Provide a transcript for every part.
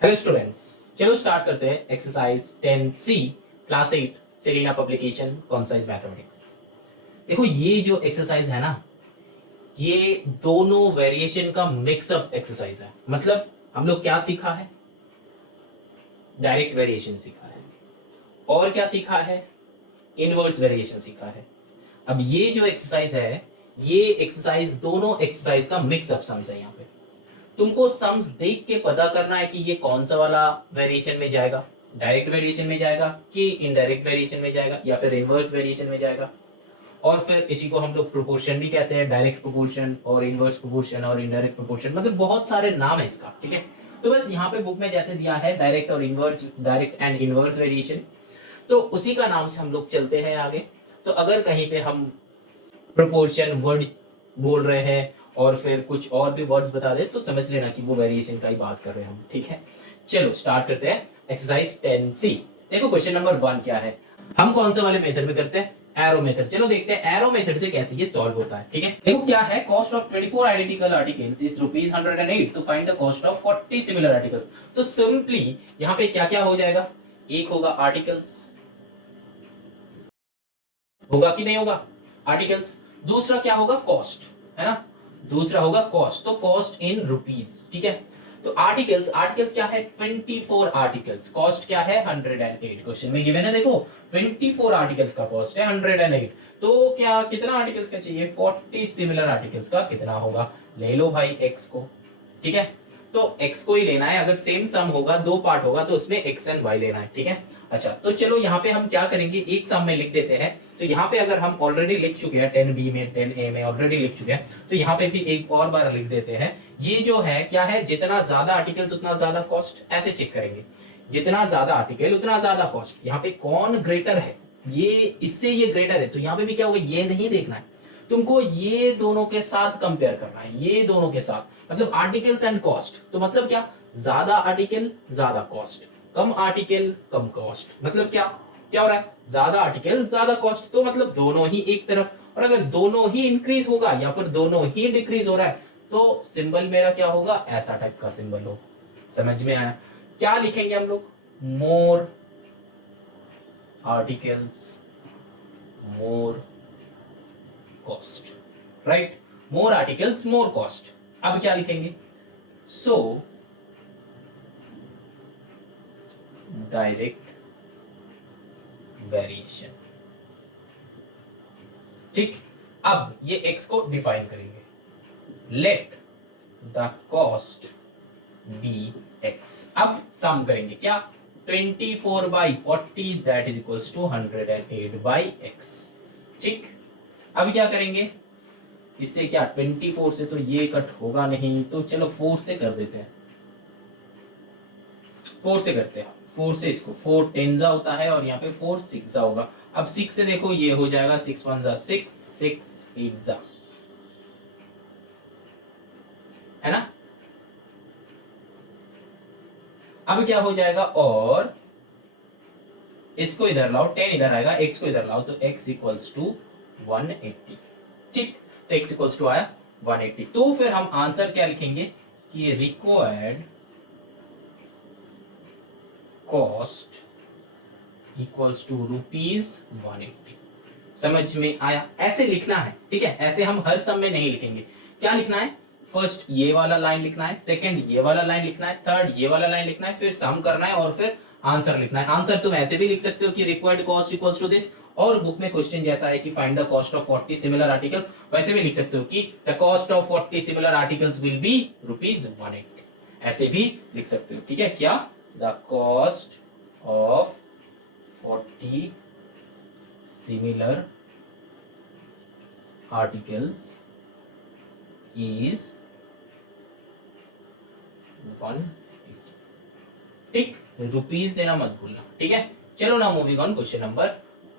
Hello students, चलो start करते हैं exercise 10C class 8 Serena publication concise mathematics. देखो ये जो एक्सरसाइज है ना, ये दोनों वेरिएशन का मिक्सअप एक्सरसाइज है। मतलब हम लोग क्या सीखा है, डायरेक्ट वेरिएशन सीखा है और क्या सीखा है, इनवर्स वेरिएशन सीखा है। अब ये जो एक्सरसाइज है, ये एक्सरसाइज दोनों एक्सरसाइज का मिक्सअप सम्स है। यहाँ पे तुमको सम्स देख के पता करना है कि ये कौन सा वाला वेरिएशन में जाएगा, डायरेक्ट वेरिएशन में जाएगा कि इनडायरेक्ट वेरिएशन में जाएगा या फिर इनवर्स वेरिएशन में जाएगा। और फिर इसी को हम लोग प्रोपोर्शन भी कहते हैं, डायरेक्ट प्रोपोर्शन और इनवर्स प्रोपोर्शन और इनडायरेक्ट प्रोपोर्शन, मतलब बहुत सारे नाम है इसका। ठीक है, तो बस यहाँ पे बुक में जैसे दिया है डायरेक्ट और inverse, direct and inverse variation, तो उसी का नाम से हम लोग चलते हैं आगे। तो अगर कहीं पे हम प्रोपोर्शन वर्ड बोल रहे हैं और फिर कुछ और भी वर्ड्स बता दे तो समझ लेना कि वो वेरिएशन का ही बात कर रहे हैं हम। ठीक है, चलो स्टार्ट करते हैं एक्सरसाइज 10C। देखो क्वेश्चन नंबर 1 क्या है, हम कौन से वाले मेथड में करते हैं, एरो मेथड। चलो देखते हैं एरो मेथड से कैसे ये सॉल्व होता है। ठीक है, देखो क्या है, cost of 24 identical articles is ₹108 to find the cost of 40 similar articles. तो सिंपली यहाँ पे क्या क्या हो जाएगा, एक होगा आर्टिकल्स, होगा कि नहीं होगा आर्टिकल्स, दूसरा क्या होगा कॉस्ट, है ना, दूसरा होगा कॉस्ट, तो कॉस्ट इन रुपीज। ठीक है, तो आर्टिकल्स, आर्टिकल्स क्या है 24 आर्टिकल्स, कॉस्ट क्या है 108। क्वेश्चन में गिवन है, देखो 24 आर्टिकल्स का कॉस्ट है 108, तो क्या कितना आर्टिकल्स का चाहिए, 40 सिमिलर आर्टिकल्स का कितना होगा, ले लो भाई एक्स को। ठीक है, तो x को ही लेना है, अगर सेम सम होगा, दो पार्ट होगा तो उसमें x एंड y लेना है। ठीक है, अच्छा तो चलो यहाँ पे हम क्या करेंगे, एक सम में लिख देते हैं। तो यहाँ पे अगर हम ऑलरेडी लिख चुके हैं 10B में 10A में ऑलरेडी लिख चुके हैं, तो यहाँ पे भी एक और बार लिख देते हैं। ये जो है क्या है, जितना ज्यादा आर्टिकल्स उतना ज्यादा कॉस्ट, ऐसे चेक करेंगे, जितना ज्यादा आर्टिकल उतना ज्यादा कॉस्ट। यहाँ पे कौन ग्रेटर है, ये इससे ये ग्रेटर है, तो यहाँ पे भी क्या होगा, ये नहीं देखना है तुमको, ये दोनों के साथ कंपेयर करना है, ये दोनों के साथ, मतलब आर्टिकल्स एंड कॉस्ट। तो मतलब क्या, ज्यादा आर्टिकल ज्यादा कॉस्ट, कम आर्टिकल कम कॉस्ट, मतलब क्या क्या हो रहा है, ज्यादा आर्टिकल ज्यादा कॉस्ट, तो मतलब दोनों ही एक तरफ। और अगर दोनों ही इंक्रीज होगा या फिर दोनों ही डिक्रीज हो रहा है तो सिंबल मेरा क्या होगा, ऐसा टाइप का सिंबल हो। समझ में आया, क्या लिखेंगे हम लोग, मोर आर्टिकल्स मोर कॉस्ट, राइट, मोर आर्टिकल्स मोर कॉस्ट। अब क्या लिखेंगे, सो डायरेक्ट वेरिएशन। ठीक, अब ये x को डिफाइन करेंगे, let the cost be x। अब सम करेंगे क्या, 24/40 that is equals to 108/x। ठीक, अब क्या करेंगे, इससे क्या 24 से तो ये कट होगा नहीं, तो चलो 4 से कर देते हैं, 4 से करते हैं, 4 से इसको, 4 10 होता है और यहाँ पे 4 6 होगा। अब 6 से देखो ये हो जाएगा 6 1 6 6 8 है ना। अब क्या हो जाएगा, और इसको इधर लाओ, 10 इधर आएगा, x को इधर लाओ, तो x इक्वल्स टू 180। ठीक, तो x इक्वल्स टू आया 180। तो फिर हम आंसर क्या लिखेंगे कि रिक्वायर्ड कॉस्ट इक्वल्स टू ₹180। समझ में आया, ऐसे लिखना है। ठीक है, ऐसे हम हर सम में नहीं लिखेंगे। क्या लिखना है, फर्स्ट ये वाला लाइन लिखना है, सेकंड ये वाला लाइन लिखना है, थर्ड ये वाला लाइन लिखना है, फिर सम करना है और फिर आंसर लिखना है। आंसर तुम ऐसे भी लिख सकते हो कि required cost equals to this, और बुक में क्वेश्चन जैसा है कि find the cost of 40 similar articles, वैसे भी लिख सकते हो कि the cost of 40 similar articles will be ₹180, ऐसे भी लिख सकते हो। ठीक है, क्या, the cost of 40 similar articles is 1, ठीक, रुपीज देना मत भूलना, ठीक है। चलो ना मूविंग ऑन क्वेश्चन नंबर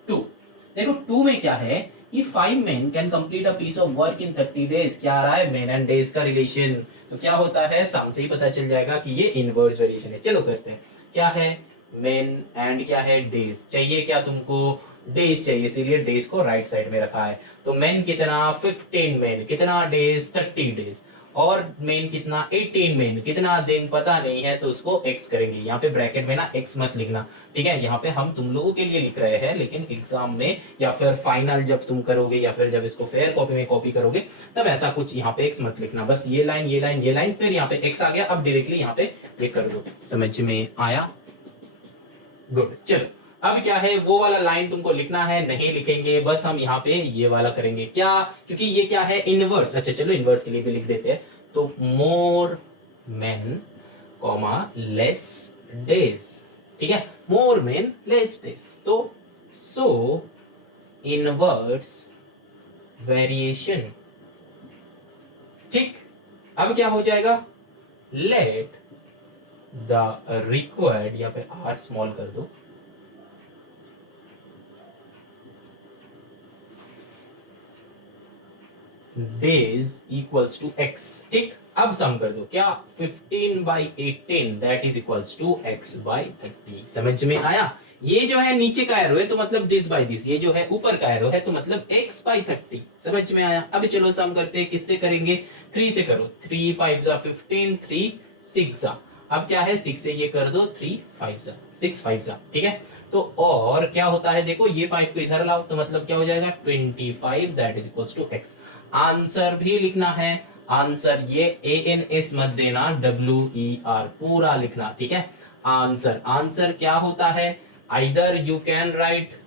2। देखो 2 में क्या है, if 5 men can complete a piece of work in 30 days, क्या आ रहा है, men and days का रिलेशन, तो क्या होता है, सम से ही पता चल जाएगा कि ये इनवर्स वेरिएशन है। चलो करते हैं, क्या है, men and क्या है, days चाहिए, क्या तुमको डेज चाहिए, इसीलिए डेज को राइट साइड में रखा है। तो men कितना 15 men, कितना डेज 30 डेज, और मेन कितना 18 मेन, कितना दिन पता नहीं है, तो उसको x करेंगे। यहाँ पे ब्रैकेट में ना x मत लिखना, ठीक है, यहाँ पे हम तुम लोगों के लिए लिख रहे हैं, लेकिन एग्जाम में या फिर फाइनल जब तुम करोगे या फिर जब इसको फेयर कॉपी में कॉपी करोगे तब ऐसा कुछ यहाँ पे x मत लिखना, बस ये लाइन ये लाइन ये लाइन, फिर यहाँ पे x आ गया, अब डायरेक्टली यहाँ पे ये कर दो। समझ में आया, गुड। चलो अब क्या है, वो वाला लाइन तुमको लिखना है, नहीं लिखेंगे, बस हम यहाँ पे ये वाला करेंगे, क्या, क्योंकि ये क्या है, इनवर्स। अच्छा चलो इनवर्स के लिए भी लिख देते हैं, तो मोर मेन कॉमा लेस डेज, ठीक है, मोर मेन लेस डेज, तो सो इनवर्स वेरिएशन, ठीक। अब क्या हो जाएगा, लेट द रिक्वायर्ड, यहाँ पे आर स्मॉल कर दो, days equals to x, ठीक। अब सम कर दो, क्या 15/18 that is equals to x/30। समझ में आया, ये जो है नीचे का एरो है तो मतलब दिस बाय दिस, ये जो है ऊपर का एरो है तो मतलब x/30। समझ में आया। अब चलो सम करते हैं, किससे करेंगे, 3 से करो, 3 5 जा 15, 3 6 जा, अब क्या है 6 से ये कर दो, 3 5 जा 6 5 जा, ठीक है। तो और क्या होता है, देखो ये 5 को इधर लाओ तो मतलब क्या हो जाएगा 25 that is equals to x। Answer भी लिखना है, आंसर ये ANS मत देना, WER पूरा लिखना, ठीक है। आंसर, आंसर क्या होता है, either you can write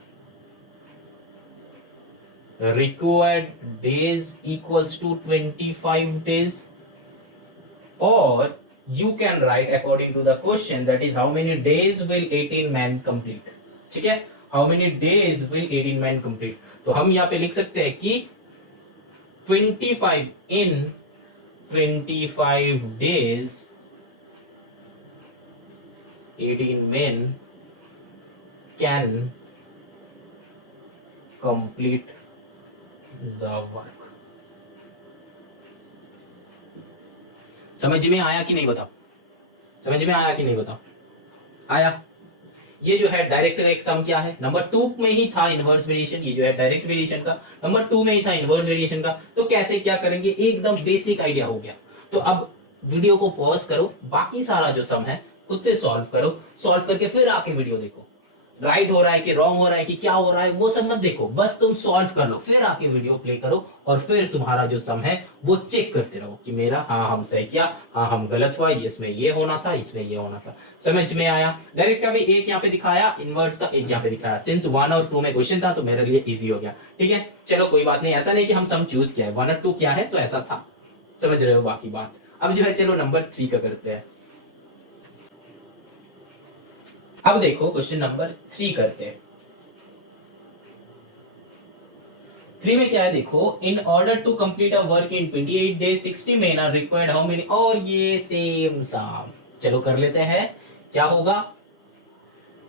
required days equals to 25 days, or you can write according to the question, that is how many days will 18 men complete, ठीक है, how many days will 18 men complete। तो हम यहाँ पे लिख सकते हैं कि 25 in 25 days 18 men can complete the work। समझ में आया कि नहीं बताओ, समझ में आया कि नहीं बताओ, आया। ये जो है डायरेक्ट का एक सम क्या है, नंबर 2 में ही था इनवर्स वेरिएशन, ये जो है डायरेक्ट वेरिएशन का, नंबर 2 में ही था इनवर्स वेरिएशन का। तो कैसे क्या करेंगे, एकदम बेसिक आइडिया हो गया। तो अब वीडियो को पॉज करो, बाकी सारा जो सम है खुद से सॉल्व करो, सॉल्व करके फिर आके वीडियो देखो, राइट हो रहा है कि रॉन्ग हो रहा है कि क्या हो रहा है वो सब मत देखो, बस तुम सॉल्व कर लो, फिर आके वीडियो प्ले करो और फिर तुम्हारा जो सम है वो चेक करते रहो कि मेरा हाँ हम सही किया, हाँ हम गलत हुआ, इसमें ये होना था, इसमें ये होना था। समझ में आया। डायरेक्ट का भी एक यहाँ पे दिखाया, इनवर्स का एक यहाँ पे दिखाया, सिंस 1 और 2 में क्वेश्चन था तो मेरे लिए इजी हो गया, ठीक है। चलो कोई बात नहीं, ऐसा नहीं कि हम सम चूज किया है, 1 और 2 क्या है तो ऐसा था, समझ रहे हो बाकी बात। अब जो है चलो नंबर 3 का करते हैं। अब देखो क्वेश्चन नंबर 3 करते हैं। 3 में क्या है देखो, in order to complete a work in 28 days 60 men are required how many, और ये सेम साम, चलो कर लेते हैं। क्या होगा,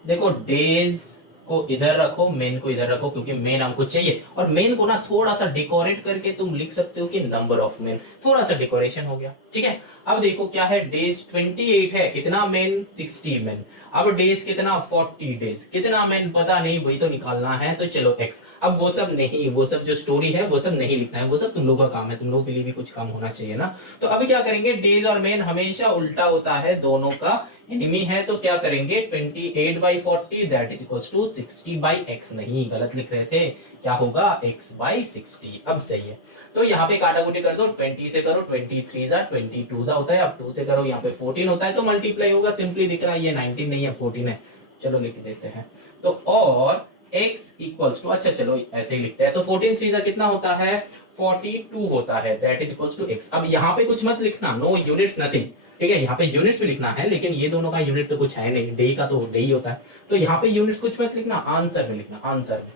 देखो डेज को इधर रखो, मेन को इधर रखो, क्योंकि मेन हमको चाहिए, और मेन को ना थोड़ा सा डेकोरेट करके तुम लिख सकते हो कि नंबर ऑफ मेन, थोड़ा सा डेकोरेशन हो गया, ठीक है। अब देखो क्या है, डेज 28 है, कितना मेन 60 मेन, अब डेज कितना 40 डेज, कितना मेन पता नहीं, वही तो निकालना है, तो चलो x। अब वो सब नहीं, वो सब जो स्टोरी है वो सब नहीं लिखना है, वो सब तुम लोगों का काम है, तुम लोगों के लिए भी कुछ काम होना चाहिए ना। तो अब क्या करेंगे, डेज और मेन हमेशा उल्टा होता है, दोनों का एनिमी है, तो क्या करेंगे 28/40 that is equals to 60/x, नहीं गलत लिख रहे थे, क्या होगा x/60। अब सही है, तो यहाँ पे काटाकुटी कर दो, 20 से करो, 23 जा 22 जा होता है, अब 2 से करो, यहाँ पे 14 होता है तो मल्टीप्लाई होगा, सिंपली दिख रहा है, ये 19 नहीं है 14 है, चलो लिख देते हैं। तो और x इक्वल्स टू, अच्छा चलो ऐसे ही लिखते हैं, तो 14 3 जा कितना होता है 42 होता है, that is equals to x। अब यहाँ पे कुछ मत लिखना, नो यूनिट्स नथिंग, ठीक है, यहाँ पे यूनिट्स भी लिखना है, लेकिन ये दोनों का यूनिट तो कुछ है नहीं, डे का तो डे ही होता है, तो यहाँ पे यूनिट्स कुछ मत लिखना, आंसर में लिखना, आंसर में,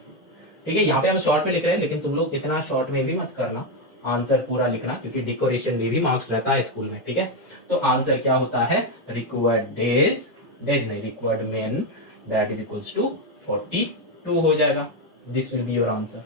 ठीक है, यहाँ पे हम शॉर्ट में लिख रहे हैं, लेकिन तुम लोग इतना शॉर्ट में भी मत करना, आंसर पूरा लिखना, क्योंकि डेकोरेशन में भी मार्क्स रहता है स्कूल में। ठीक है, तो आंसर क्या होता है, रिक्वायर्ड डेज, डेज नहीं required men, that is equals to 42 हो जाएगा। This will be your answer.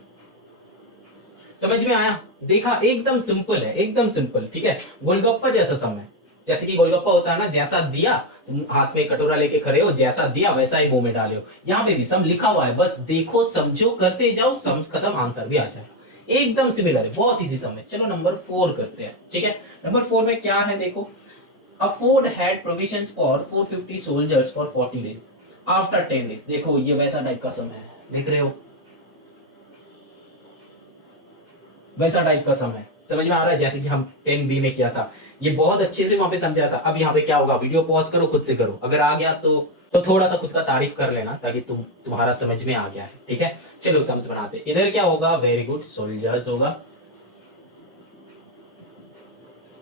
समझ में आया? देखा, एकदम सिंपल है, एकदम सिंपल। ठीक है, गोलगप्पा जैसा सम है, जैसे कि गोलगप्पा होता है ना, जैसा दिया, तुम हाथ में कटोरा लेके खड़े हो, जैसा दिया वैसा ही मुंह में डाले हो। यहाँ पे भी सम लिखा हुआ है, बस देखो समझो करते जाओ, सम खत्म, आंसर भी आ जाएगा। एकदम सिमिलर है, बहुत इजी सम है। चलो नंबर 4 करते हैं। ठीक है, नंबर 4 में क्या है देखो, अ fort had provisions for 450 soldiers for 40 days after 10 days. देखो ये वैसा टाइप का सम है, देख रहे हो, वैसा टाइप का सम है। समझ में आ रहा है? जैसे कि हम 10B में किया था, ये बहुत अच्छे से वहां पे समझा था। अब यहाँ पे क्या होगा, वीडियो पॉज करो, खुद से करो, अगर आ गया तो थोड़ा सा खुद का तारीफ कर लेना, ताकि तुम्हारा समझ में आ गया है। ठीक है, चलो समझ बनाते। इधर क्या होगा, वेरी गुड, सोल्जर्स होगा,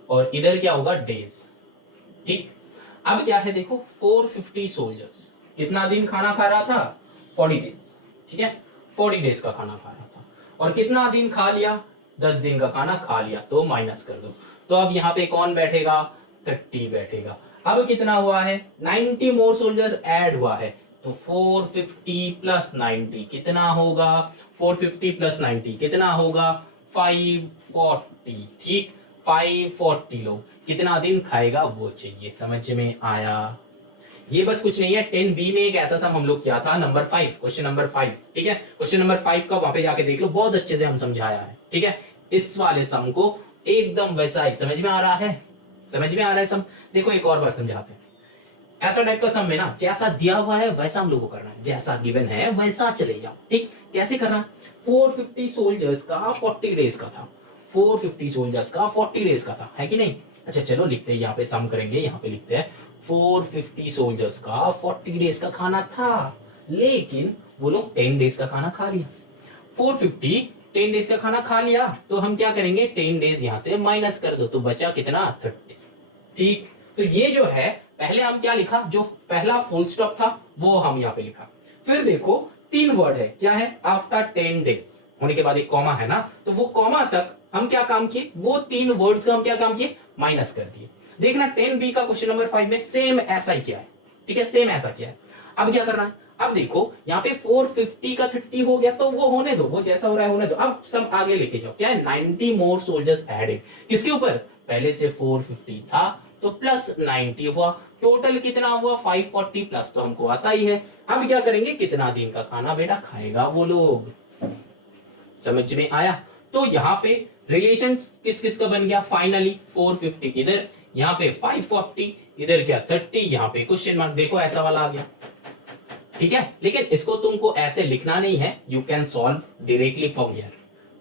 और इधर क्या होगा, डेज। ठीक, अब क्या है देखो, 450 सोल्जर्स कितना दिन खाना खा रहा था, 40 डेज। ठीक है, 40 डेज का खाना खा रहा था, और कितना दिन खा लिया, 10 दिन का खाना खा लिया, तो माइनस कर दो। तो अब यहाँ पे कौन बैठेगा, 30 बैठेगा। अब कितना हुआ है, 90 मोर सोल्जर ऐड हुआ है, तो 450 प्लस 90 कितना होगा, 450 प्लस 90 कितना होगा, 540। ठीक, 540 लोग कितना दिन खाएगा वो चाहिए। समझ में आया? ये बस कुछ नहीं है, 10B में एक ऐसा सम हम लोग किया था, नंबर 5, क्वेश्चन नंबर 5। ठीक है, क्वेश्चन नंबर 5 का वहां पे जाके देख लो, बहुत अच्छे से हम समझाया है। ठीक है, इस वाले सम को एकदम वैसा ही समझ में आ रहा है, समझ में आ रहा है सम। देखो एक और बार समझाते हैं। ऐसा टाइप का सम में ना, जैसा दिया हुआ है वैसा हम लोग को करना है, जैसा गिवन है वैसा चले जाओ। ठीक, कैसे करना, 450 सोल्जर्स का 40 डेज का था, 450 सोल्जर्स का 40 डेज का था, है कि नहीं? अच्छा चलो लिखते हैं, यहाँ पे सम करेंगे, यहाँ पे लिखते हैं 450 सोल्जर्स का 40 डेज का खाना था, लेकिन वो लोग 10 डेज का खाना खा लिया। 450 10 डेज का खाना खा लिया, तो हम क्या करेंगे, 10 डेज यहां से माइनस कर दो, तो बचा कितना, 30। ठीक, तो ये जो है, पहले हम क्या लिखा, जो पहला फुल स्टॉप था वो हम यहाँ पे लिखा। फिर देखो 3 वर्ड है, क्या है, आफ्टर 10 डेज होने के बाद एक कॉमा है ना, तो वो कॉमा तक हम क्या काम किए, वो 3 वर्ड्स का हम क्या काम किए, माइनस कर दिए। देखना 10B का क्वेश्चन नंबर 5 में सेम ऐसा ही किया है। ठीक है, सेम ऐसा किया है। अब क्या करना है, अब देखो यहाँ पे 450 का 30 हो गया, तो वो होने दो, वो जैसा हो रहा है होने दो। अब सब आगे लेके जाओ, क्या है, 90 मोर सोल्जर्स एडेड, किसके ऊपर, पहले से 450 था तो प्लस 90 हुआ, टोटल कितना हुआ, 540 प्लस तो हमको आता ही है। अब क्या करेंगे, कितना दिन का खाना बेटा खाएगा वो लोग। समझ में आया? तो यहाँ पे रिलेशंस किस किस का बन गया, फाइनली 450 इधर, यहाँ पे 540 इधर, क्या 30, यहाँ पे क्वेश्चन मार्क, देखो ऐसा वाला आ गया। ठीक है, लेकिन इसको तुमको ऐसे लिखना नहीं है, you can solve directly from here.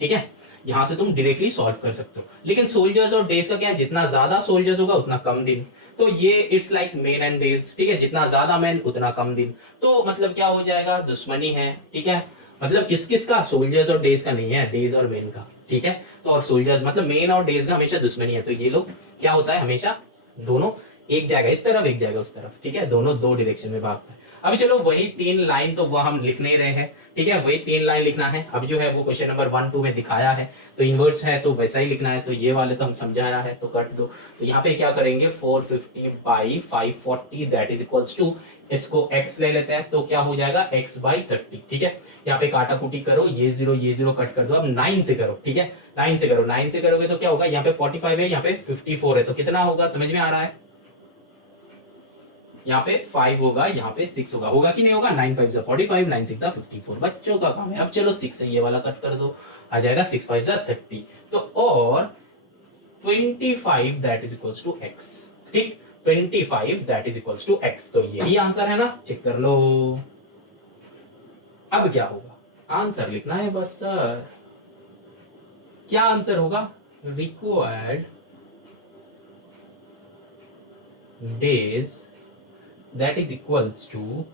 ठीक है, यहां से तुम डायरेक्टली सॉल्व कर सकते हो, लेकिन सोल्जर्स और डेज का क्या है, जितना ज्यादा सोल्जर्स होगा उतना कम दिन, तो ये it's like main and days. ठीक है, जितना ज्यादा मैन उतना कम दिन, तो मतलब क्या हो जाएगा, दुश्मनी है। ठीक है, मतलब किस किस का, सोल्जर्स और डेज का नहीं है, डेज और मेन का। ठीक है, तो और सोल्जर्स मतलब मेन और डेज का हमेशा दुश्मनी है, तो ये लोग क्या होता है, हमेशा दोनों एक जाएगा इस तरफ, एक जाएगा उस तरफ। ठीक है, दोनों दो डायरेक्शन में भागता है। अभी चलो वही 3 लाइन तो वो हम लिख नहीं रहे हैं। ठीक है, वही 3 लाइन लिखना है। अब जो है वो क्वेश्चन नंबर 1 2 में दिखाया है, तो इनवर्स है तो वैसा ही लिखना है, तो ये वाले तो हम समझाया है, तो कट दो। तो यहाँ पे क्या करेंगे, 450 by 540 that is equals to, इसको x ले लेते हैं, तो क्या हो जाएगा, x बाई 30। ठीक है, यहाँ पे काटा कुटी करो, ये 0 कट कर दो, अब 9 से करो। ठीक है, 9 से करो, 9 से करोगे तो क्या होगा, यहाँ पे 45 है, यहाँ पे 54 है, तो कितना होगा, समझ में आ रहा है, यहाँ पे 5 होगा, यहाँ पे 6 होगा, होगा कि नहीं होगा, 9 5 जा 45, 9 6 जा 54, बच्चों का काम है। अब चलो 6 है, ये वाला कट कर दो, आ जाएगा 6 5 जा 30, तो और 25 that is equals to x। ठीक, 25 that is equals to x, तो यही आंसर है ना, चेक कर लो। अब क्या होगा, आंसर लिखना है बस सर। क्या आंसर होगा, required days that is equals to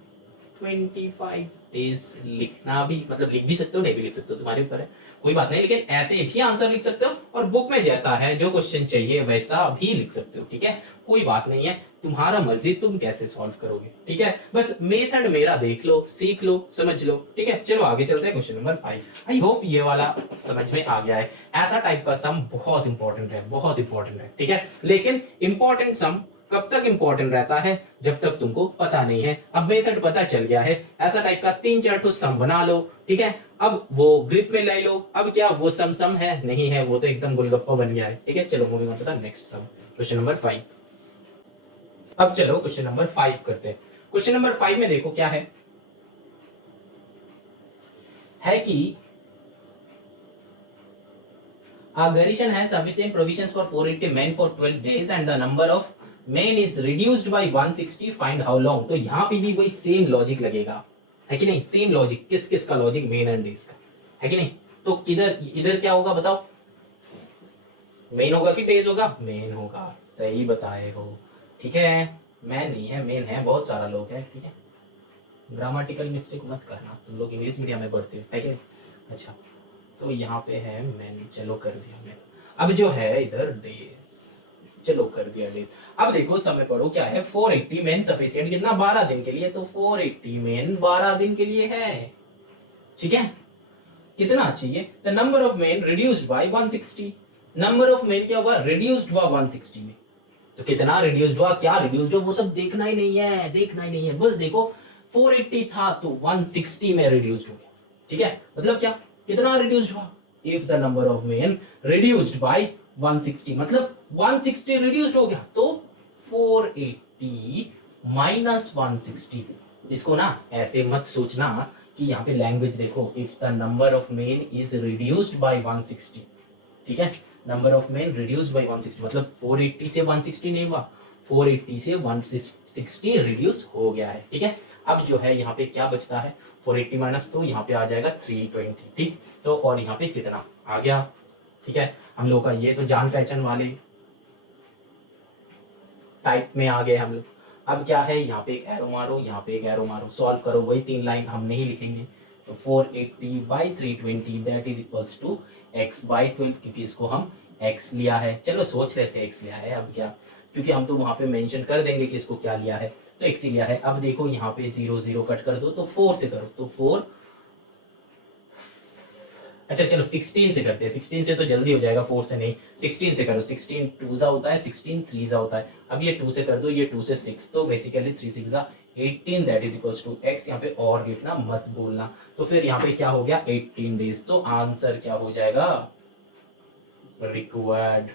25 days. लिखना भी मतलब लिख भी सकते हो, नहीं भी लिख सकते हो, तुम्हारे ऊपर है। कोई बात नहीं, लेकिन ऐसे भी आंसर लिख सकते हो और बुक में जैसा है जो क्वेश्चन चाहिए वैसा भी लिख सकते हो, ठीक है, कोई बात नहीं है, तुम्हारा मर्जी, तुम कैसे सॉल्व करोगे, ठीक है, बस मेथड मेरा देख लो, सीख लो, समझ लो, ठीक है। चलो आगे चलते हैं क्वेश्चन नंबर 5। आई होप ये वाला समझ में आ गया है। ऐसा टाइप का सम बहुत इंपॉर्टेंट है, बहुत इंपॉर्टेंट है, ठीक है, लेकिन इंपॉर्टेंट सम कब तक इंपॉर्टेंट रहता है, जब तक तुमको पता नहीं है। अब मेथड पता चल गया है, ऐसा टाइप का 3-4 ठो सम बना लो, ठीक है, अब वो ग्रिप में ले लो। अब क्या वो सम है नहीं है, वो तो एकदम गोलगप्पा बन गया है, ठीक है। चलो moving on to the next sum, question number 5। अब चलो क्वेश्चन नंबर 5 करते हैं। क्वेश्चन नंबर 5 में देखो क्या है कि Garrison has sufficient provisions for 480 men for 12 days and the number of men is reduced by 160, find how long। तो यहाँ पे भी वही सेम लॉजिक लगेगा, है कि नहीं, सेम लॉजिक, किस किस का लॉजिक, मेन एंड डेज का, है कि नहीं। तो किधर इधर क्या होगा बताओ, मेन होगा कि डेज होगा, मेन होगा, सही बताए हो, ठीक है, मैन नहीं है, मेन है, बहुत सारा लोग है, ठीक है, ग्रामेटिकल मिस्टेक मत करना, तुम लोग इंग्लिश मीडियम में पढ़ते हो, है कि नहीं। अच्छा तो यहाँ पे है मैन, चलो कर दिया मैन। अब जो है इधर डेज, चलो कर दिया डेज। अब देखो समय पढ़ो क्या है, 480 मेन सफिशिएंट कितना, 12 दिन के लिए, तो 480 मेन 12 दिन के लिए है, ठीक है। कितना चाहिए, the number of main reduced by 160, number of main क्या हुआ, रिड्यूस्ड हुआ 160 में, तो कितना रिड्यूस्ड हुआ, क्या रिड्यूस्ड हुआ, वो सब देखना ही नहीं है, देखना ही नहीं है, बस देखो 480 था तो 160 में रिड्यूस्ड हो गया, ठीक है, मतलब क्या, कितना रिड्यूस्ड हुआ, if the number of main reduced by 160, मतलब 160 रिड्यूस्ड हो गया, तो 480 माइनस 160। इसको ना ऐसे मत सोचना कि यहाँ पे लैंग्वेज देखो, if the number of main is reduced by 160, ठीक है, number of main reduced by 160, मतलब 480 से 160 नहीं हुआ, 480 से 160 रिड्यूस हो गया है, ठीक है। अब जो है यहाँ पे क्या बचता है, 480 माइनस, तो यहाँ पे आ जाएगा 320, ठीक, तो और यहाँ पे कितना आ गया, ठीक है, हम लोग का ये तो जान पहचान वाले टाइप में आ गए हम लोग। अब क्या है, यहाँ पे एक एरो मारो, यहाँ पे एक एरो मारो, सॉल्व करो, वही 3 लाइन हम नहीं लिखेंगे, तो 480 by 320 that is equals to x by 12, क्योंकि इसको हम x लिया है, चलो सोच रहे थे x लिया है, अब क्या, क्योंकि हम तो वहां पे मेंशन कर देंगे कि इसको क्या लिया है, तो x ही लिया है। अब देखो यहाँ पे 0 0 कट कर दो, तो 4 से करो, तो 4, अच्छा चलो 16 से करते हैं, 16 से तो जल्दी हो जाएगा, 4 से नहीं, 16 से करो, 16 2 जा होता है, 16 3 जा होता है, अब ये 2 से कर दो, ये 2 से 6, तो बेसिकली 3 6 जा 18 that is equals to x, यहाँ पे और लिखना मत बोलना, तो फिर यहाँ पे क्या हो गया 18 डेज, तो आंसर क्या हो जाएगा, रिक्वायर्ड,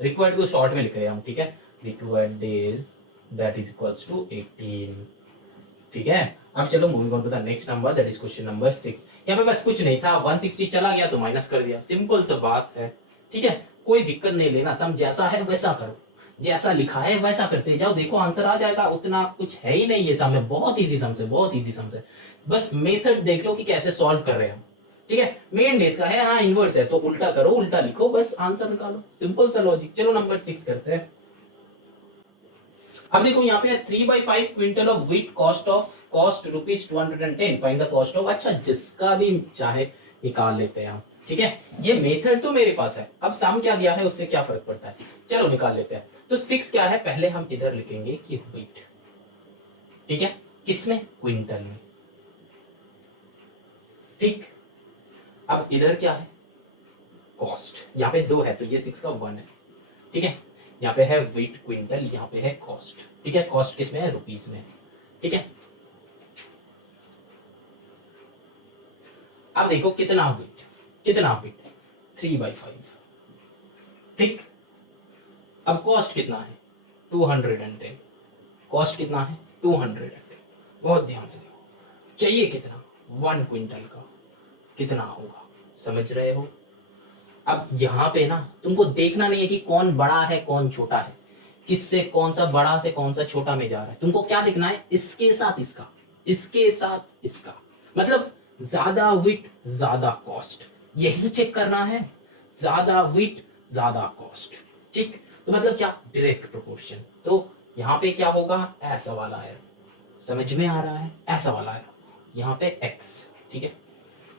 रिक्वायर्ड को शॉर्ट में लिख रहे हैं हम, ठीक है, required days that is equals to 18, ठीक है। अब चलो moving on to the next number, that is question number 6। यहाँ पे बस कुछ नहीं था, 160 चला गया तो माइनस कर दिया, सिंपल सा बात है, ठीक है, कोई दिक्कत नहीं लेना, सम जैसा है वैसा करो, जैसा लिखा है वैसा करते जाओ, देखो आंसर आ जाएगा, उतना कुछ है ही नहीं, ये सम है, बहुत इजी सम से, बहुत इजी सम से, बस मेथड देख लो कि कैसे सॉल्व कर रहे हैं हम, ठीक है। मेन डेज का है, हाँ इनवर्स है तो उल्टा करो, उल्टा लिखो, बस आंसर निकालो, सिंपल सा लॉजिक। चलो नंबर 6 करते हैं। अब देखो यहाँ पे 3/5 quintal of wheat cost rupees 210, find the cost of, अच्छा जिसका भी चाहे निकाल लेते हैं हम, ठीक है, ये मेथड तो मेरे पास है, अब सम क्या दिया है उससे क्या फर्क पड़ता है, चलो निकाल लेते हैं। तो 6 क्या है, पहले हम इधर लिखेंगे कि व्हीट, ठीक है, किसमें, क्विंटल में, ठीक। अब इधर क्या है, कॉस्ट, यहाँ पे 2 है तो ये 6 का 1 है, ठीक है, यहाँ पे है वेट क्विंटल, यहाँ पे है कॉस्ट, ठीक है, कॉस्ट किस में है, रुपीस में, ठीक है। अब देखो कितना वेट, कितना वेट 3/5, ठीक। अब कॉस्ट कितना है 210, कॉस्ट कितना है 210, बहुत ध्यान से देखो, चाहिए कितना 1 क्विंटल का, कितना होगा, समझ रहे हो। अब यहाँ पे ना तुमको देखना नहीं है कि कौन बड़ा है कौन छोटा है, किससे कौन सा बड़ा से कौन सा छोटा में जा रहा है, तुमको क्या देखना है, इसके साथ इसका, इसके साथ इसका, मतलब ज्यादा विट ज्यादा कॉस्ट, यही चेक करना है, ज्यादा विट ज्यादा कॉस्ट, ठीक। तो मतलब क्या, डायरेक्ट प्रोपोर्शन, तो यहाँ पे क्या होगा, ऐसा वाला है, समझ में आ रहा है, ऐसा वाला है, यहाँ पे x, ठीक है,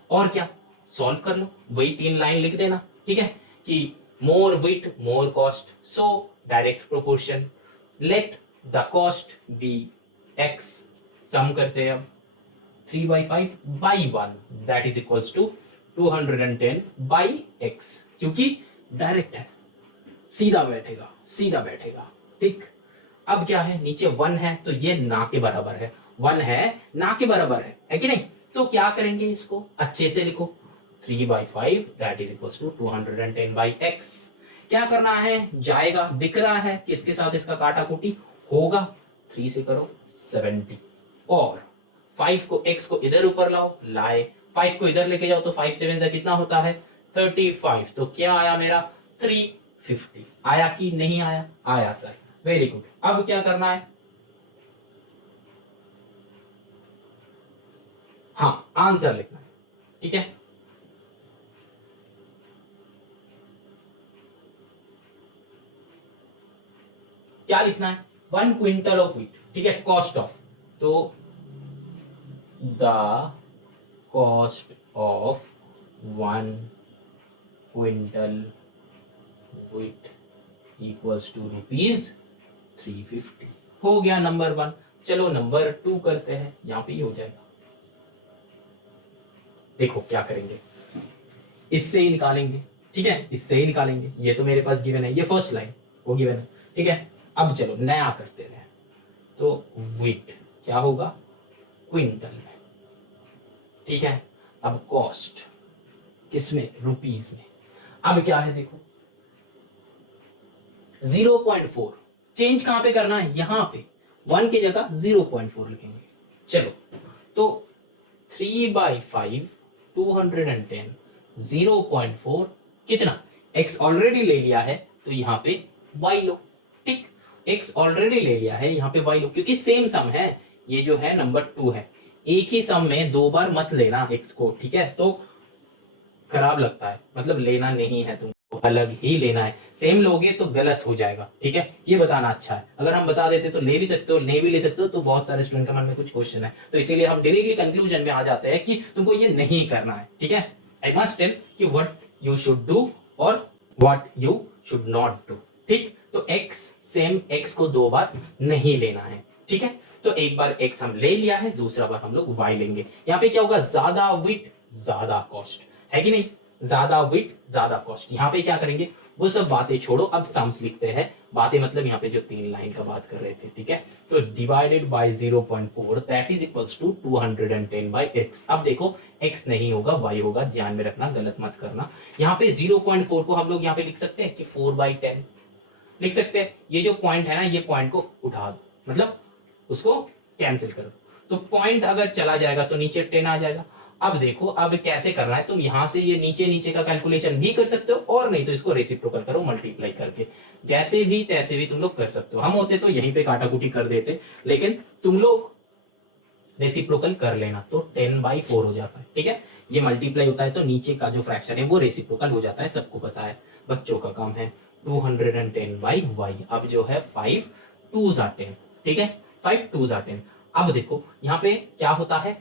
और क्या सॉल्व कर लो, वही 3 लाइन लिख देना, ठीक है, कि more with more cost, so direct proportion, let the cost be X, sum करते हैं अब 3/5/1 that is equals to 210/x, क्योंकि डायरेक्ट है, सीधा बैठेगा, सीधा बैठेगा, ठीक। अब क्या है, नीचे 1 है तो ये ना के बराबर है, 1 है ना के बराबर है कि नहीं, तो क्या करेंगे, इसको अच्छे से लिखो, 3/5 that is equals to 210/x। क्या करना है, जाएगा, दिख रहा है कि इसके साथ इसका काटा कुटी होगा, 3 से करो 70, और 5 को x को इधर ऊपर लाओ, लाए, 5 को इधर लेके जाओ तो 5 7 से कितना होता है 35, तो क्या आया मेरा 350, आया कि नहीं आया, आया सर, वेरी गुड। अब क्या करना है, हाँ आंसर लिखना है, ठीक है, क्या लिखना है, 1 क्विंटल ऑफ व्हीट, ठीक है, कॉस्ट ऑफ, तो the cost of 1 quintal wheat equals to ₹350, हो गया नंबर 1। चलो नंबर 2 करते हैं, यहां पे ही हो जाएगा, देखो क्या करेंगे, इससे ही निकालेंगे, ठीक है, इससे ही निकालेंगे, ये तो मेरे पास गिवन है, ये फर्स्ट लाइन वो गिवन है, ठीक है। अब चलो नया करते रहे, तो व्हीट क्या होगा क्विंटल में, ठीक है, अब कॉस्ट किसमें, रुपीस में। अब क्या है देखो 0.4 चेंज कहां पे करना है, यहां पे 1 की जगह 0.4 लिखेंगे। चलो तो 3/5 210 0.4 कितना, x ऑलरेडी ले लिया है तो यहां पे y लो, ठीक, x ऑलरेडी ले लिया है यहां पे y लो, क्योंकि सेम सम है, ये जो है नंबर 2 है, एक ही सम में 2 बार मत लेना x को, ठीक है, तो खराब लगता है, मतलब लेना नहीं है तुमको, अलग ही लेना है, सेम लोगे तो गलत हो जाएगा, ठीक है, ये बताना अच्छा है, अगर हम बता देते तो ले भी सकते हो, नहीं भी ले सकते हो, तो बहुत सारे स्टूडेंट के मन में कुछ क्वेश्चन है, तो इसीलिए हम डायरेक्टली कंक्लूजन में आ जाते हैं कि तुमको ये नहीं करना है, ठीक है, आई मस्ट टेल कि व्हाट यू शुड डू और what you should not do, ठीक, तो x सेम x को 2 बार नहीं लेना है, ठीक है, तो एक बार x हम ले लिया है, दूसरा बार हम लोग y लेंगे, यहाँ पे क्या होगा, ज्यादा विट ज्यादा कॉस्ट, है कि नहीं, ज्यादा विट ज्यादा कॉस्ट, यहाँ पे क्या करेंगे, वो सब बातें छोड़ो, अब सम्स लिखते हैं, बातें मतलब यहाँ पे जो 3 लाइन का बात कर रहे थे, ठीक है, तो divided by 0.4 that is equals to 210/x। अब देखो x नहीं होगा y होगा, ध्यान में रखना, गलत मत करना, यहाँ पे 0.4 को हम लोग यहाँ पे लिख सकते हैं कि 4/10 लिख सकते हैं, ये जो पॉइंट है ना, ये पॉइंट को उठा दो, मतलब उसको कैंसिल कर दो, तो पॉइंट अगर चला जाएगा तो नीचे 10 आ जाएगा। अब देखो अब कैसे करना है, तुम यहां से ये नीचे नीचे का कैलकुलेशन भी कर सकते हो, और नहीं तो इसको रेसिप्रोकल करो मल्टीप्लाई करके, जैसे भी तैसे भी तुम लोग कर सकते हो, हम होते तो यहीं पे काटाकुटी कर देते, लेकिन तुम लोग रेसिप्रोकल कर लेना, तो 10/4 हो जाता है, ठीक है, ये मल्टीप्लाई होता है तो नीचे का जो फ्रैक्शन है वो रेसिप्रोकल हो जाता है, सबको पता है, बच्चों का काम है, 210/y, अब जो है 5 2s are 10, ठीक है, 5 2s are 10। अब देखो यहाँ पे क्या होता है,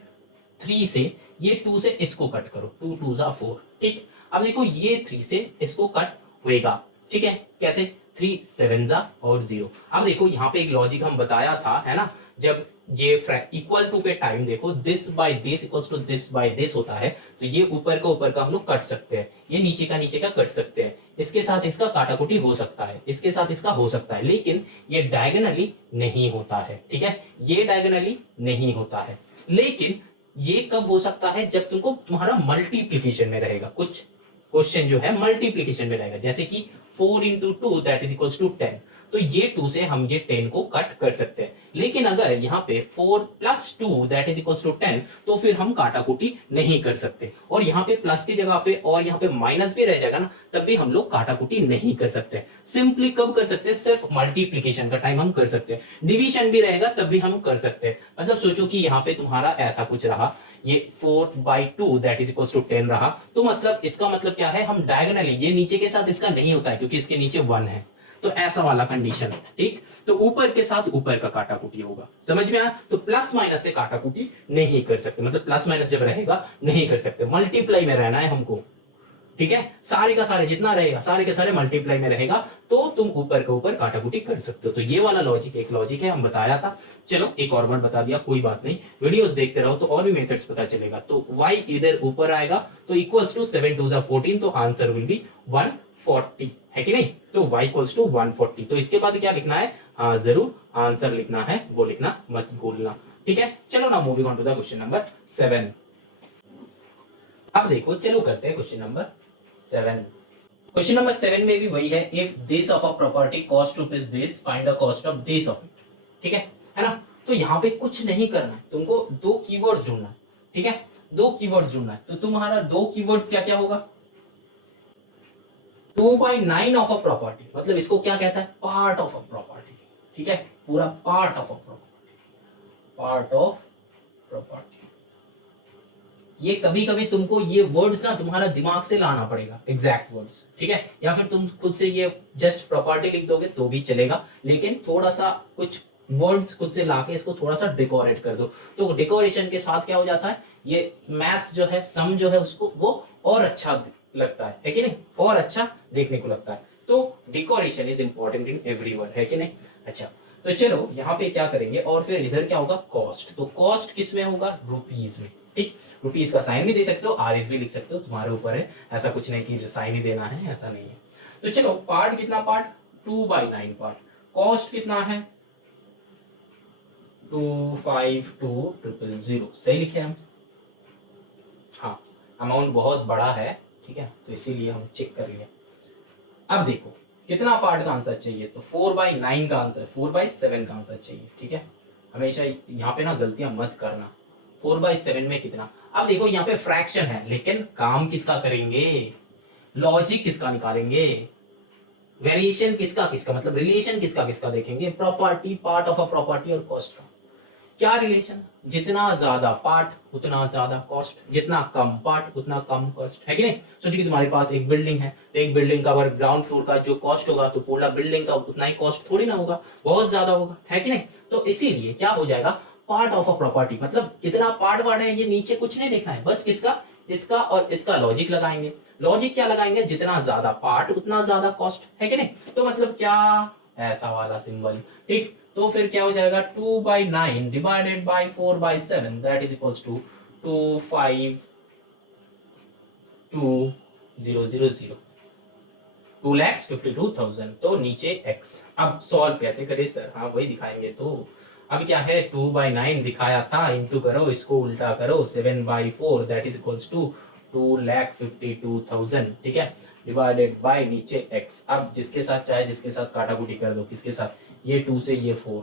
3 से ये 2 से इसको कट करो, 2 2s are 4, ठीक, अब देखो ये 3 से इसको कट होएगा, ठीक है, कैसे, 3 7s are और 0। अब देखो यहाँ पे एक लॉजिक हम बताया था, है ना, जब ये इक्वल टू पे टाइम देखो, this by this equals to this by this होता है, तो ये ऊपर का हम लोग कट सकते हैं, ये नीचे का कट सकते हैं, इसके साथ इसका काटाकुटी हो सकता है, इसके साथ इसका हो सकता है, लेकिन ये डायगोनली नहीं होता है, ठीक है, ये डायगोनली नहीं होता है, लेकिन ये कब हो सकता है, जब तुमको तुम्हारा मल्टीप्लीकेशन में रहेगा, कुछ क्वेश्चन जो है मल्टीप्लीकेशन में रहेगा, जैसे कि 4 into 2 that is equals to 10, तो ये 2 से हम ये 10 को कट कर सकते हैं, लेकिन अगर यहाँ पे 4 + 2 दैट इज इक्वल्स टू 10, तो फिर हम काटाकुटी नहीं कर सकते, और यहाँ पे प्लस की जगह पे और यहाँ पे माइनस भी रह जाएगा ना, तब भी हम लोग काटाकुटी नहीं कर सकते, सिंपली कब कर सकते हैं, सिर्फ मल्टीप्लीकेशन का टाइम हम कर सकते हैं, डिवीजन भी रहेगा तब भी हम कर सकते हैं, मतलब सोचो कि यहाँ पे तुम्हारा ऐसा कुछ रहा, ये 4/2 दैट इज इक्वल्स टू 10 रहा, तो मतलब इसका मतलब क्या है, हम डायगोनली, ये नीचे के साथ इसका नहीं होता है क्योंकि इसके नीचे 1 है, तो ऐसा वाला कंडीशन है, ठीक। तो ऊपर के साथ ऊपर का काटा कुटी होगा, समझ में आया। तो प्लस माइनस से काटा कुटी नहीं कर सकते, मतलब प्लस माइनस जब रहेगा नहीं कर सकते, मल्टीप्लाई में रहना है हमको, ठीक है। सारे का सारे जितना रहेगा सारे के सारे मल्टीप्लाई में रहेगा, तो तुम ऊपर के ऊपर काटाकुटी कर सकते हो। तो ये वाला लॉजिक एक लॉजिक है, हम बताया था। चलो एक और बार बता दिया, कोई बात नहीं, वीडियोस देखते रहो तो और भी मेथड्स पता चलेगा। तो y इधर ऊपर आएगा तो इक्वल्स टू 7 2 14, तो आंसर विल बी 140, है कि नहीं। तो y इक्वल्स टू 140। तो इसके बाद क्या लिखना है, हाँ जरूर आंसर लिखना है, वो लिखना मत भूलना, ठीक है। चलो ना moving on to the question number 7। अब देखो, चलो करते हैं क्वेश्चन नंबर 7। क्वेश्चन नंबर 7 में भी वही है, if this of a property cost rupees this, find the cost of this of it, ठीक है ना। तो यहाँ पे कुछ नहीं करना है, तुमको दो कीवर्ड्स ढूंढना है, ठीक है। दो कीवर्ड्स ढूंढना है, तो तुम्हारा दो कीवर्ड्स क्या क्या होगा, 2/9 ऑफ अ प्रॉपर्टी, मतलब इसको क्या कहता है, पार्ट ऑफ अ प्रॉपर्टी, ठीक है, पूरा part of a property, part of property. ये कभी कभी तुमको ये वर्ड्स ना तुम्हारा दिमाग से लाना पड़ेगा, एग्जैक्ट वर्ड्स, ठीक है। या फिर तुम खुद से ये जस्ट प्रॉपर्टी लिख दोगे तो भी चलेगा, लेकिन थोड़ा सा कुछ वर्ड्स खुद से लाके इसको थोड़ा सा डेकोरेट कर दो। तो डेकोरेशन के साथ क्या हो जाता है, ये मैथ्स जो है, सम जो है, उसको वो और अच्छा लगता है कि नहीं, और अच्छा देखने को लगता है। तो decoration is important in every word, है कि नहीं। अच्छा, तो चलो यहाँ पे क्या करेंगे, और फिर इधर क्या होगा, कॉस्ट। तो कॉस्ट किस में होगा, रुपीज में, ठीक। रुपीज का साइन भी दे सकते हो, आरएस भी लिख सकते हो, तुम्हारे ऊपर है, ऐसा कुछ नहीं कि साइन ही देना है, ऐसा नहीं है। तो चलो पार्ट कितना, पार्ट 2/9 पार्ट, कॉस्ट कितना है 252000, सही लिखे हम, हाँ अमाउंट बहुत बड़ा है, ठीक है, तो इसीलिए हम चेक कर लिए। अब देखो कितना पार्ट का आंसर चाहिए, तो 4/9 का आंसर, 4/7 का आंसर चाहिए, ठीक है। हमेशा यहाँ पे ना गलतियां मत करना, 4/7 में कितना। अब देखो यहाँ पे फ्रैक्शन है, लेकिन काम किसका करेंगे, लॉजिक किसका निकालेंगे, वेरिएशन किसका किसका, मतलब रिलेशन किसका किसका देखेंगे, property, part of a property और कॉस्ट का क्या रिलेशन, जितना ज्यादा पार्ट उतना ज्यादा कॉस्ट, जितना कम पार्ट उतना कम कॉस्ट, है कि नहीं। सोचिए कि तुम्हारे पास एक बिल्डिंग है, तो एक बिल्डिंग का अगर ग्राउंड फ्लोर का जो कॉस्ट होगा, तो पूरा बिल्डिंग का उतना ही कॉस्ट थोड़ी ना होगा, बहुत ज्यादा होगा, है कि नहीं। तो इसीलिए क्या हो जाएगा, पार्ट ऑफ अ प्रॉपर्टी, मतलब कितना पार्ट वार्ट है, ये नीचे कुछ नहीं देखना है, बस किसका, इसका और इसका लॉजिक लगाएंगे। लॉजिक क्या लगाएंगे, जितना ज्यादा पार्ट उतना ज्यादा कॉस्ट, है कि नहीं। तो मतलब क्या, ऐसा वाला सिंबल, ठीक। तो फिर क्या हो जाएगा, 2/9 divided by 4/7, that is equals to 252,000, 2,52,000। तो नीचे x, अब सॉल्व कैसे करें सर, हाँ वही दिखाएंगे। तो अब क्या है, 2/9 दिखाया था, इंटू करो, इसको उल्टा करो, 7/4 दैट इज इक्वल्स टू 2,52,000, ठीक है, डिवाइडेड बाय नीचे x। अब जिसके साथ चाहे जिसके साथ काटाकुटी कर दो, किसके साथ, ये 2 से ये 4,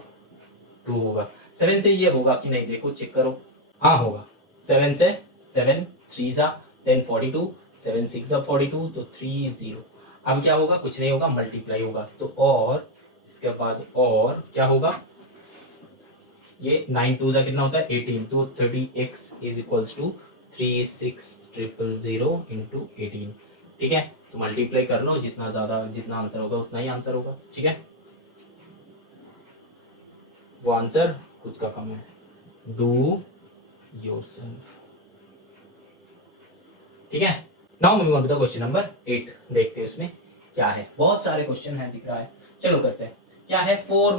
2 होगा, 7 से ये होगा कि नहीं, देखो चेक करो, हाँ होगा, 7 से 7 3 सा 10 42, 7 6 सा 42, तो 30। अब क्या होगा, कुछ नहीं होगा, मल्टीप्लाई होगा। तो और इसके बाद और क्या होगा, ये 9 2 सा कितना होता है 18, तो 30x is equals to 36,000 into 18, ठीक है। तो मल्टीप्लाई कर लो, जितना ज्यादा जितना आंसर होगा उतना ही आंसर होगा, ठीक है। वो आंसर खुद का काम है, डू योरसेल्फ, ठीक है। Now moving on to the question number 8, देखते हैं उसमें क्या है, बहुत सारे क्वेश्चन है दिख रहा है, चलो करते हैं। क्या है, 4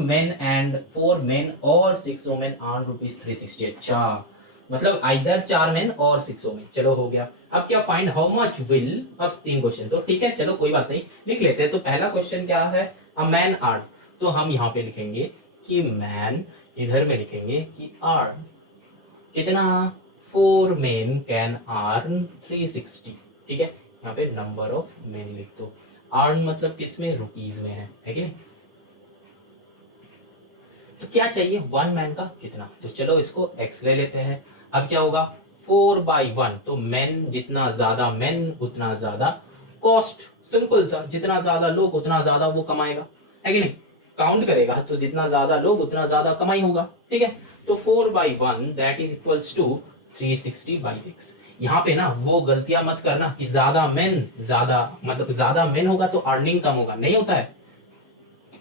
men और 6 women अर्न ₹360, अच्छा मतलब आइदर 4 मेन और 6 women, चलो हो गया। अब क्या, फाइंड हाउ मच विल, अब 3 क्वेश्चन, तो ठीक है चलो कोई बात नहीं, लिख लेते हैं। तो पहला क्वेश्चन क्या है, अ मैन अर्न, तो हम यहाँ पे लिखेंगे कि मैन, इधर में लिखेंगे कि अर्न कितना, 4 men कैन अर्न 360, ठीक है। यहाँ पे नंबर ऑफ मेन लिख दो, अर्न मतलब किसमें, रुपीज में है कि नहीं। तो क्या चाहिए, 1 मैन का कितना, तो चलो इसको x ले लेते हैं। अब क्या होगा, 4/1, तो मैन जितना ज्यादा मैन उतना ज्यादा कॉस्ट, सिंपल सा, जितना ज्यादा लोग उतना ज्यादा वो कमाएगा, है कि नहीं, काउंट करेगा तो जितना ज्यादा लोग उतना ज्यादा कमाई होगा, ठीक है। तो 4/1 that is equals to 360/x। यहाँ पे ना वो गलतियां मत करना कि ज्यादा मेन, ज्यादा मतलब ज्यादा मेन होगा तो अर्निंग कम होगा, नहीं होता है,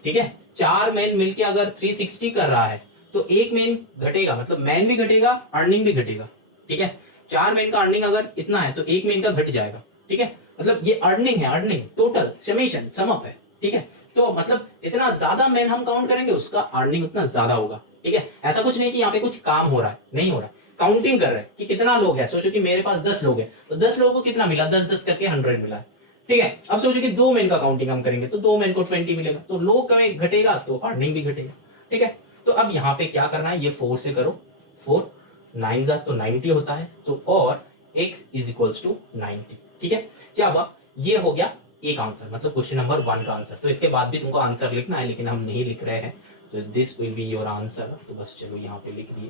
ठीक है, 4 मैन मिलके अगर 360 कर रहा है तो एक मैन घटेगा, मतलब मैन भी घटेगा, अर्निंग भी घटेगा। ठीक है, 4 मैन का अर्निंग अगर इतना है तो एक मैन का घट जाएगा। ठीक है, मतलब ये अर्निंग है, earning total summation sum up है। ठीक है, तो मतलब जितना ज्यादा मैन हम काउंट करेंगे उसका अर्निंग उतना ज्यादा होगा। ठीक है, ऐसा कुछ नहीं कि यहाँ पे कुछ काम हो रहा है, नहीं हो रहा है, काउंटिंग कर रहे हैं कि कितना लोग है। सोचो कि मेरे पास 10 लोग हैं तो 10 लोगों को कितना मिला, 10-10 करके 100 मिला है। ठीक है, अब सोचो कि 2 मैन का काउंटिंग हम करेंगे तो 2 मैन को 20 मिलेगा, तो लोग का घटेगा तो अर्निंग भी घटेगा। ठीक है, तो अब यहाँ पे क्या करना है, ये 4 से करो, 4 9 जा तो 90 होता है, तो और x इज इक्वल्स टू 90। ठीक है, क्या हुआ, ये हो गया एक आंसर, मतलब क्वेश्चन नंबर 1 का आंसर। तो इसके बाद भी तुमको आंसर लिखना है, लेकिन हम नहीं लिख रहे हैं, तो this will be your answer. तो बस चलो यहाँ पे लिख दिए,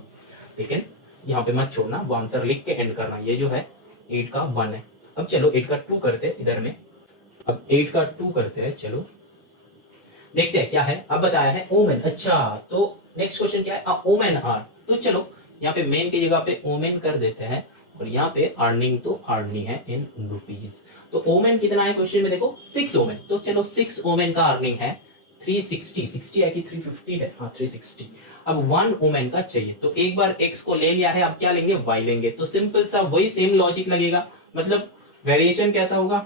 लेकिन यहाँ पे मत छोड़ना, वो आंसर लिख के एंड करना। ये जो है 8 का 1 है। अब चलो 8 का 2 करते हैं इधर में, अब 8 का 2 करते हैं, चलो देखते हैं क्या है। अब बताया है ओमेन, अच्छा तो नेक्स्ट क्वेश्चन क्या है, ओमेन आर। तो चलो यहाँ पे मेन की जगह पे ओमेन कर देते हैं, और यहाँ पे अर्निंग तो अर्निंग है इन रुपीज। तो ओमेन कितना है क्वेश्चन में, देखो 6 ओमेन, तो चलो 6 ओमेन का अर्निंग है 360, 60 है कि 350 है, हाँ 360। अब 1 ओमेन का चाहिए, तो एक बार x को ले लिया है, अब क्या लेंगे, y लेंगे। तो सिंपल सा वही सेम लॉजिक लगेगा, मतलब वेरिएशन कैसा होगा,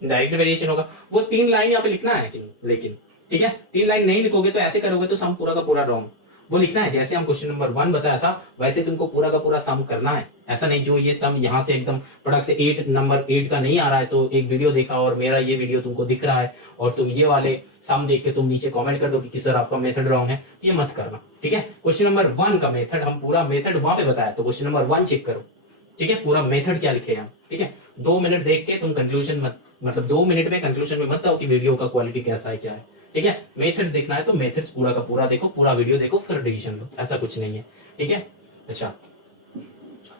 डायरेक्ट वेरिएशन होगा। वो 3 लाइन यहाँ पे लिखना है लेकिन ठीक है, 3 लाइन नहीं लिखोगे तो ऐसे करोगे तो सम पूरा का पूरा रॉन्ग। वो लिखना है जैसे हम क्वेश्चन नंबर 1 बताया था वैसे तुमको पूरा का पूरा सम करना है। ऐसा नहीं जो ये सम यहाँ से एकदम प्रोडक्ट से 8 नंबर 8 का नहीं आ रहा है तो एक वीडियो देखा और मेरा ये वीडियो तुमको दिख रहा है और तुम ये वाले सम देख के तुम नीचे कमेंट कर दो कि सर आपका मेथड रॉन्ग है, ये मत करना। ठीक है, क्वेश्चन नंबर 1 का मेथड हम पूरा मेथड वहां पे बताया, तो क्वेश्चन नंबर 1 चेक करो। ठीक है, पूरा मेथड क्या लिखे हैं। ठीक है, 2 मिनट देख के तुम कंक्लूजन मत, मतलब 2 मिनट में कंक्लूजन में मत आओ कि वीडियो का क्वालिटी कैसा है क्या है। ठीक है, मेथड्स देखना है तो मेथड्स पूरा का पूरा देखो, पूरा वीडियो देखो फिर डिसीजन लो, ऐसा कुछ नहीं है। ठीक है, अच्छा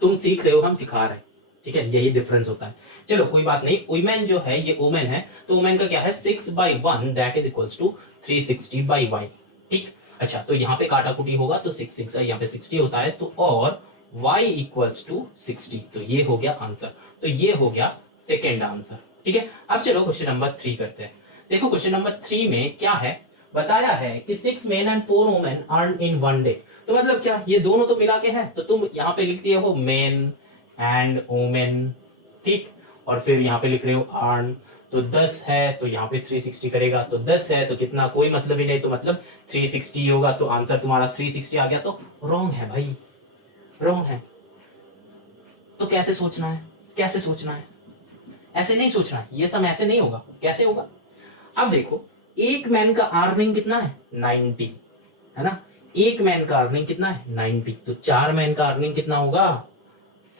तुम सीख रहे हो, हम सिखा रहे हैं। ठीक है, यही डिफरेंस होता है। चलो कोई बात नहीं, वुमेन जो है ये वुमेन है, तो वुमेन का क्या है 6/1 that is equals to 360/y। ठीक, अच्छा तो यहाँ पे काटाकुटी होगा तो 6 6 यहाँ पे 60 होता है, तो और y इक्वल्स टू 60, तो ये हो गया आंसर। तो ये हो गया सेकेंड आंसर। ठीक है, अब चलो क्वेश्चन नंबर 3 करते हैं। देखो क्वेश्चन नंबर 3 में क्या है, बताया है कि 6 main and 4 women earn in 1 day. तो मतलब क्या, ये दोनों तो मिला के है, तो तुम यहाँ पे लिख दिए हो मेन एंड वुमेन। ठीक, और फिर यहाँ पे लिख रहे हो अर्न, तो 10 है तो यहाँ पे 360 करेगा, तो 10 है तो कितना, कोई मतलब ही नहीं, तो मतलब 360 होगा। तो आंसर तुम्हारा 360 आ गया, तो रॉन्ग है भाई, रॉन्ग है। तो कैसे सोचना है, कैसे सोचना है, ऐसे नहीं सोचना है, ये सब ऐसे नहीं होगा, कैसे होगा। अब देखो एक मैन का अर्निंग कितना है 90 है ना, एक मैन का अर्निंग कितना है 90, तो 4 मैन का अर्निंग कितना होगा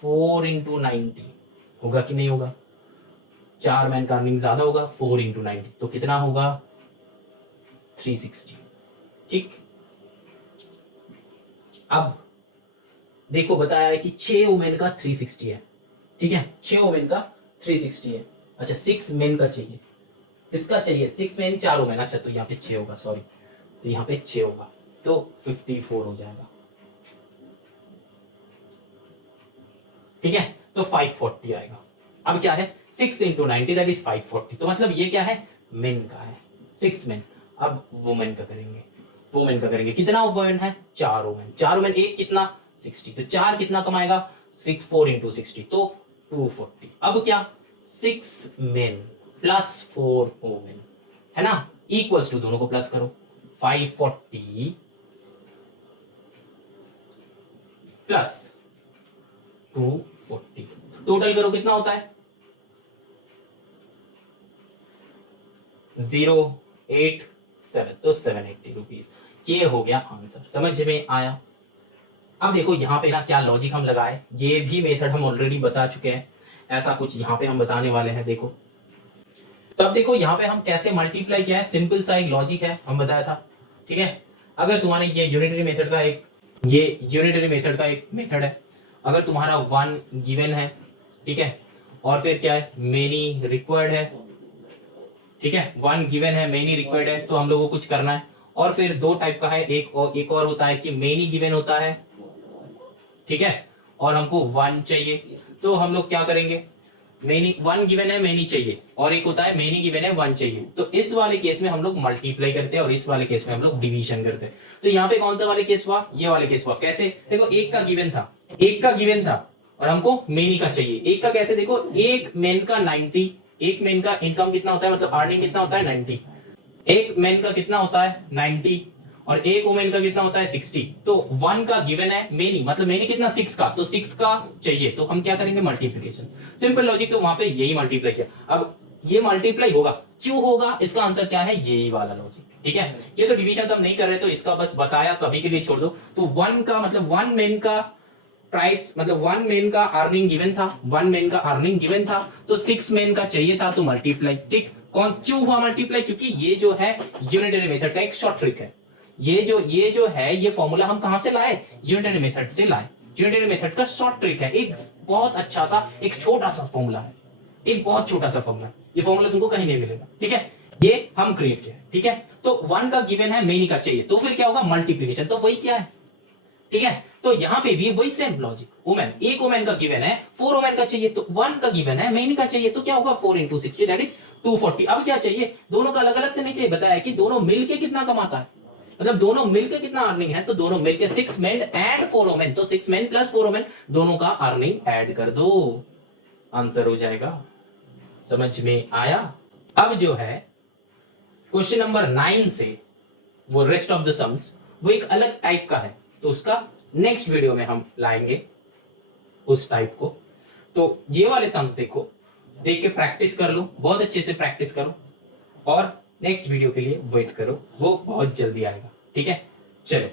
4 इंटू 90 होगा कि नहीं होगा, 4 मैन का अर्निंग ज्यादा होगा, 4 इंटू 90 तो कितना होगा 360। ठीक, अब देखो बताया है कि 6 वुमेन का 360 है। ठीक है, 6 वुमेन का 360 है। अच्छा 6 मेन का चाहिए, किसका चाहिए 6 मेन 4 वुमेन, अच्छा तो यहाँ पे 6 होगा, सॉरी, तो यहाँ पे 6 होगा, तो 54 हो जाएगा। ठीक है, तो 540 आएगा। अब क्या है 6 इंटू 90 दैट इज 540, तो मतलब ये क्या है मेन का है 6 मेन। अब वुमेन का करेंगे, वुमेन का करेंगे, कितना वुमेन है 4 वुमेन, 4 वुमेन एक कितना 60, तो 4 कितना कमाएगा 4 इंटू 60 तो 240। अब क्या 6 मेन प्लस 4 वुमेन है ना, इक्वल्स टू, दोनों को प्लस करो, 540 प्लस 240, टोटल करो कितना होता है 087, तो 780 रुपीज। ये हो गया आंसर, समझ में आया। अब देखो यहाँ पे ना क्या लॉजिक हम लगाए, ये भी मेथड हम ऑलरेडी बता चुके हैं, ऐसा कुछ यहाँ पे हम बताने वाले हैं। देखो तो अब देखो यहाँ पे हम कैसे मल्टीप्लाई किया है, सिंपल सा एक लॉजिक है, हम बताया था। ठीक है, अगर तुम्हारे ये यूनिटरी मेथड का एक, ये यूनिटरी मेथड का एक मेथड है, अगर तुम्हारा 1 गिवन है, ठीक है, और फिर क्या है मेनी रिक्वायर्ड है, ठीक है 1 गिवन है मेनी रिक्वायर्ड है, तो हम लोगों को कुछ करना है। और फिर 2 टाइप का है, एक और होता है कि मेनी गिवन होता है, ठीक है, और हमको 1 चाहिए, तो हम लोग क्या करेंगे मेनी वन गिवन है मेनी चाहिए, और एक होता है मेनी गिवन है वन चाहिए। तो इस वाले केस में हम लोग मल्टीप्लाई करते हैं और इस वाले केस में हम लोग डिवीजन करते हैं। तो यहाँ पे कौन सा वाले केस हुआ, ये वाले केस हुआ। कैसे, देखो एक का गिवन था, एक का गिवन था और हमको मेनी का चाहिए। एक का कैसे, देखो एक मेन का 90, एक मेन का इनकम कितना होता है, मतलब अर्निंग कितना होता है 90, एक मेन का कितना होता है 90 और एक वुमेन का कितना होता है 60। तो वन का गिवन है मेनी, मतलब मेनी कितना 6 का, तो 6 का चाहिए, तो हम क्या करेंगे मल्टीप्लिकेशन। सिंपल लॉजिक, तो वहां पे यही मल्टीप्लाई किया। अब ये मल्टीप्लाई होगा, क्यों होगा, इसका आंसर क्या है, यही वाला लॉजिक। ठीक है, ये तो डिवीजन तो हम नहीं कर रहे, तो इसका बस बताया, तो अभी के लिए छोड़ दो। तो वन का मतलब वन मेन का प्राइस, मतलब वन मेन का अर्निंग गिवन था, वन मेन का अर्निंग गिवन था, तो 6 मेन का चाहिए था, तो मल्टीप्लाई। ठीक, कौन क्यों हुआ मल्टीप्लाई, क्योंकि ये जो है यूनिटरी मेथड का एक शॉर्ट ट्रिक है। ये जो है ये फॉर्मूला हम कहां से लाए, यूनिटरी मेथड से लाए। यूनिटरी मेथड का शॉर्ट ट्रिक है, एक बहुत अच्छा सा एक छोटा सा फॉर्मूला है, एक बहुत छोटा सा फॉर्मूला। ये फॉर्मूला तुमको कहीं नहीं मिलेगा। ठीक है, ये हम क्रिएट किया। ठीक है, तो वन का गिवन है मेनी का चाहिए, तो फिर क्या होगा मल्टीप्लिकेशन, तो वही क्या है। ठीक है, तो यहां पे भी वही सेम लॉजिक। वुमेन, एक वुमेन का गिवन है 4 वुमेन का चाहिए, तो वन का गिवन है मेनी का चाहिए, तो क्या होगा 4 × 60 दैट इज 240। अब क्या चाहिए, दोनों का अलग अलग से नहीं चाहिए, बताया कि दोनों मिलके कितना कमाता है, मतलब दोनों मिलकर कितना अर्निंग है, तो दोनों मिलकर 6 मेन एंड 4 वुमेन, तो 6 मेन प्लस 4 वुमेन दोनों का अर्निंग ऐड कर दो, आंसर हो जाएगा। समझ में आया। अब जो है क्वेश्चन नंबर 9 से वो रेस्ट ऑफ द सम्स वो एक अलग टाइप का है, तो उसका नेक्स्ट वीडियो में हम लाएंगे उस टाइप को। तो ये वाले सम्स देखो, देख के प्रैक्टिस कर लो, बहुत अच्छे से प्रैक्टिस करो और नेक्स्ट वीडियो के लिए वेट करो, वो बहुत जल्दी आएगा। ठीक है, चलो।